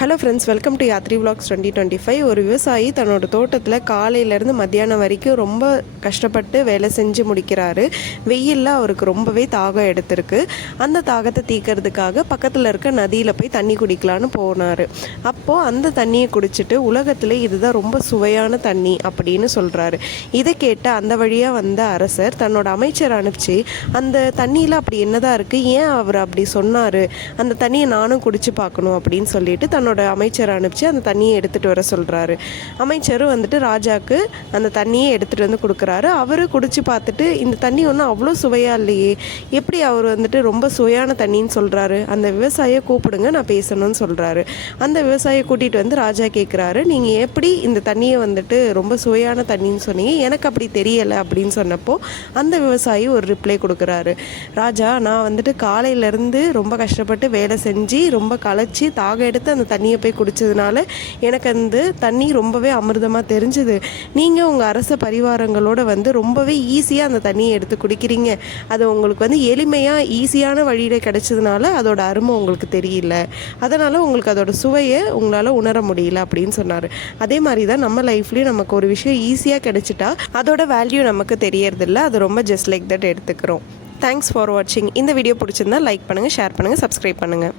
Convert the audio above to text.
Hello friends, welcome to Yatri vlogs 2025. ஒரு விவசாயி தன்னோட தோட்டத்தில் காலையிலேருந்து மத்தியானம் வரைக்கும் ரொம்ப கஷ்டப்பட்டு வேலை செஞ்சு முடிக்கிறாரு. வெயிலில் அவருக்கு ரொம்பவே தாகம் எடுத்திருக்கு. அந்த தாகத்தை தீர்க்கறதுக்காக பக்கத்தில் இருக்க நதியில் போய் தண்ணி குடிக்கலான்னு போனார். அப்போது அந்த தண்ணியை குடிச்சிட்டு உலகத்தில் இதுதான் ரொம்ப சுவையான தண்ணி அப்படின்னு சொல்கிறாரு. இதை கேட்ட அந்த வழியாக வந்த அரசர் தன்னோட அமைச்சர் அனுப்பிச்சு, அந்த தண்ணியில் அப்படி என்னதான் இருக்குது, ஏன் அவர் அப்படி சொன்னார், அந்த தண்ணியை நானும் குடிச்சு பார்க்கணும் அப்படின்னு சொல்லிட்டு தன்னோட அமைச்சரை அனுப்பிச்சு அந்த தண்ணியை எடுத்துகிட்டு வர சொல்கிறாரு. அமைச்சரும் வந்துட்டு ராஜாவுக்கு அந்த தண்ணியை எடுத்துகிட்டு வந்து கொடுக்குறாரு. அவர் குடிச்சு பார்த்துட்டு இந்த தண்ணி ஒன்றும் அவ்வளோ சுவையாக இல்லையே, எப்படி அவர் வந்துட்டு ரொம்ப சுவையான தண்ணின்னு சொல்கிறாரு, அந்த விவசாயியை கூப்பிடுங்க, நான் பேசணும்னு சொல்கிறாரு. அந்த விவசாயியை கூட்டிகிட்டு வந்து ராஜா கேட்குறாரு, நீங்கள் எப்படி இந்த தண்ணியை வந்துட்டு ரொம்ப சுவையான தண்ணின்னு சொன்னீங்க, எனக்கு அப்படி தெரியலை அப்படின்னு சொன்னப்போ அந்த விவசாயி ஒரு ரிப்ளை கொடுக்குறாரு. ராஜா, நான் வந்துட்டு காலையிலேருந்து ரொம்ப கஷ்டப்பட்டு வேலை செஞ்சு ரொம்ப களைச்சி தாக எடுத்து அந்த தண்ணியை போய் குடித்ததுனால எனக்கு அந்த தண்ணி ரொம்பவே அமிர்தமாக தெரிஞ்சுது. நீங்கள் உங்கள் அரச பரிவாரங்களோட வந்து ரொம்பவே ஈஸியாக அந்த தண்ணியை எடுத்து குடிக்கிறீங்க. அது உங்களுக்கு வந்து எளிமையாக ஈஸியான வழியில் கிடைச்சதுனால அதோட அருமை உங்களுக்கு தெரியல, அதனால் உங்களுக்கு அதோட சுவையை உங்களால் உணர முடியல அப்படின்னு சொன்னார். அதே மாதிரி தான் நம்ம லைஃப்லேயும் நமக்கு ஒரு விஷயம் ஈஸியாக கிடைச்சிட்டா அதோட வேல்யூ நமக்கு தெரியறதில்ல, அது ரொம்ப ஜஸ்ட் லைக் தட் எடுத்துக்கிறோம். தேங்க்ஸ் ஃபார் வாட்சிங். இந்த வீடியோ பிடிச்சிருந்தா லைக் பண்ணுங்கள், ஷேர் பண்ணுங்கள், சப்ஸ்கிரைப் பண்ணுங்கள்.